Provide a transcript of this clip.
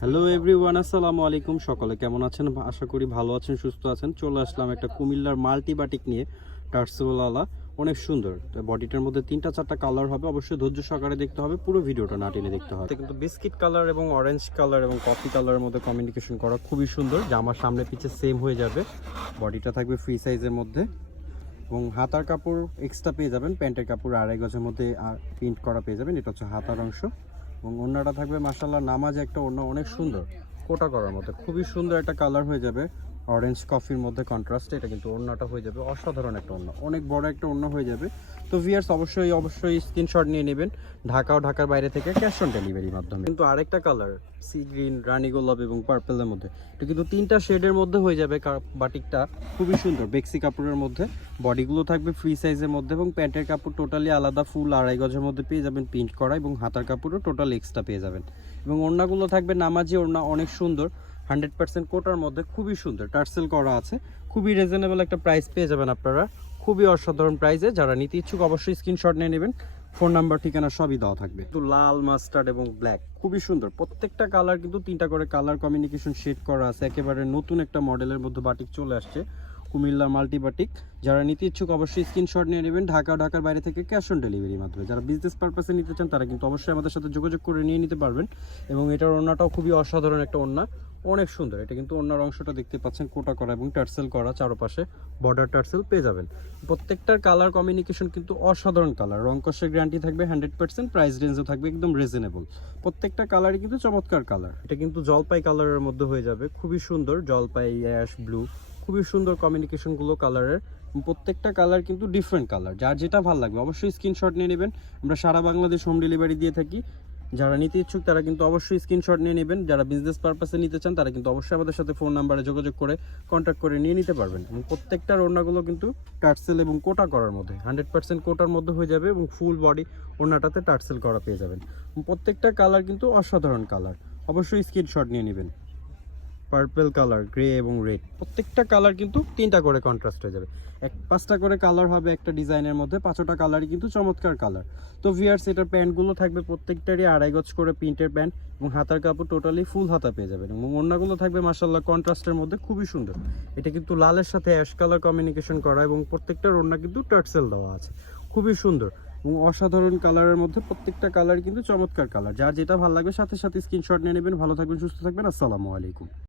Hello everyone, আসসালামু আলাইকুম। সকলে কেমন আছেন? আশা করি ভালো আছেন, সুস্থ আছেন। চলে আসলাম একটা কুমিল্লার মাল্টি বাটিক নিয়ে, টার্সেলওয়ালা। অনেক সুন্দর। বডিটার মধ্যে 3-4টা কালার হবে, অবশ্যই ধৈর্য সহকারে দেখতে হবে, পুরো ভিডিওটা না টেনে দেখতে হবে। কিন্তু বিস্কিট কালার এবং অরেঞ্জ কালার এবং কফি কালারের মধ্যে কমিউনিকেশন করা খুবই সুন্দর। জামার সামনে পিছে সেম হয়ে যাবে। বডিটা থাকবে ফ্রি সাইজের মধ্যে এবং হাতার কাপড় এক্সট্রা পেয়ে যাবেন। প্যান্টের কাপড় 2.5 গজের মধ্যে প্রিন্ট করা পেয়ে যাবেন। এটা হচ্ছে হাতার অংশ এবং ওড়নাটা থাকবে মাশাআল্লাহ নামাজে একটা ওড়না, অনেক সুন্দর, কোটা করার মধ্যে খুবই সুন্দর একটা কালার হয়ে যাবে। অরেঞ্জ কফির মধ্যে কন্ট্রাস্টে এটা কিন্তু ওড়নাটা হয়ে যাবে অসাধারণ একটা ওড়না, অনেক বড় একটা ওড়না হয়ে যাবে। তো ভিউয়ার্স অবশ্যই স্ক্রিনশট নিয়ে নেবেন, ঢাকা ও ঢাকার বাইরে থেকে ক্যাশ অন ডেলিভারির মাধ্যমে। কিন্তু আরেকটা কালার সি গ্রিন, রানী গোলাপ এবং পার্পেলের মধ্যে, এটা কিন্তু 3টা শেডের মধ্যে হয়ে যাবে। বাটিকটা খুবই সুন্দর, বেক্সি কাপড়ের মধ্যে, বডিগুলো থাকবে ফ্রি সাইজের মধ্যে এবং প্যান্টের কাপড় টোটালি আলাদা, ফুল 2.5 গজের মধ্যে পেয়ে যাবেন প্রিন্ট করা এবং হাতার কাপড়ও টোটাল এক্সট্রা পেয়ে যাবেন। এবং ওড়নাগুলো থাকবে নামাজি ওড়না, অনেক সুন্দর, 100% কোটার মধ্যে, খুবই সুন্দর টার্সেল করা আছে। খুবই রিজনেবল একটা প্রাইস পেয়ে যাবেন আপনারা, খুবই অসাধারণ প্রাইসে। যারা নিতে ইচ্ছুক অবশ্যই স্ক্রিনশট নিয়ে নেবেন, ফোন নাম্বার ঠিকানা সবই দেওয়া থাকবে। তো লাল, মাস্টার্ড এবং ব্ল্যাক খুবই সুন্দর, প্রত্যেকটা কালার কিন্তু 3টা করে কালার কমিউনিকেশন শেড করা আছে। একেবারে নতুন একটা মডেলের মধ্যে বাটিক চলে আসছে, কুমিল্লা মাল্টি বাটিক। যারা নিতে ইচ্ছুক অবশ্যই স্ক্রিনশট নিয়ে নেবেন, ঢাকার বাইরে থেকে ক্যাশ অন ডেলিভারির মাধ্যমে। যারা বিজনেস পারপাসে নিতে চান তারা কিন্তু অবশ্যই আমাদের সাথে যোগাযোগ করে নিয়ে নিতে পারবেন। এবং এটার ওড়নাটাও খুবই অসাধারণ একটা ওড়না, অনেক সুন্দর। এটা কিন্তু ওড়নার অংশটা দেখতে পাচ্ছেন কোটা করা এবং টার্সেল করা, চারপাশে বর্ডার টার্সেল পেয়ে যাবেন। প্রত্যেকটার কালার কমিউনিকেশন কিন্তু অসাধারণ কালার, রং কষের গ্যারান্টি থাকবে 100%, প্রাইস রেঞ্জও থাকবে একদম রিজনেবল। প্রত্যেকটা কালারই কিন্তু চমৎকার কালার। এটা কিন্তু জলপাই কালারের মধ্যে হয়ে যাবে, খুবই সুন্দর, জলপাই, অ্যাশ, ব্লু, খুবই সুন্দর কমিউনিকেশনগুলো কালারের। প্রত্যেকটা কালার কিন্তু ডিফারেন্ট কালার, যার যেটা ভালো লাগবে অবশ্যই স্ক্রিনশট নিয়ে নেবেন। আমরা সারা বাংলাদেশ হোম ডেলিভারি দিয়ে থাকি। যারা নিতে ইচ্ছুক তারা কিন্তু অবশ্যই স্ক্রিনশট নিয়ে নেবেন। যারা বিজনেস পারপাসে নিতে চান তারা কিন্তু অবশ্যই আমাদের সাথে ফোন নাম্বারে যোগাযোগ করে কন্ট্যাক্ট করে নিয়ে নিতে পারবেন। এবং প্রত্যেকটার ওড়নাগুলো কিন্তু টার্সেল এবং কোটা করার মধ্যে, 100% কোটার মধ্যে হয়ে যাবে এবং ফুল বডি ওড়নাটাতে টার্সেল করা পেয়ে যাবেন। প্রত্যেকটা কালার কিন্তু অসাধারণ কালার, অবশ্যই স্ক্রিনশট নিয়ে নেবেন। পার্পল কালার, গ্রে এবং রেড, প্রত্যেকটা কালার কিন্তু 3টা করে কন্ট্রাস্ট হয়ে যাবে। 5টা করে কালার হবে একটা ডিজাইনের মধ্যে, 5টা কালারই কিন্তু চমৎকার কালার। তো ভিউয়ার্স এটার প্যান্টগুলো থাকবে প্রত্যেকটারই 2.5 গজ করে প্রিন্টের প্যান্ট এবং হাতার কাপড় টোটালি ফুল হাতা পেয়ে যাবেন। এবং ওড়নাগুলো থাকবে মাশাআল্লাহ কন্ট্রাস্টের মধ্যে, খুবই সুন্দর। এটা কিন্তু লালের সাথে অ্যাশ কালার কমিউনিকেশন করা এবং প্রত্যেকটার ওড়না কিন্তু টার্সেল দেওয়া আছে, খুবই সুন্দর এবং অসাধারণ কালারের মধ্যে। প্রত্যেকটা কালার কিন্তু চমৎকার কালার, যার যেটা ভালো লাগবে সাথে সাথে স্ক্রিনশট নিয়ে নেবেন। ভালো থাকবেন, সুস্থ থাকবেন, আসসালামু আলাইকুম।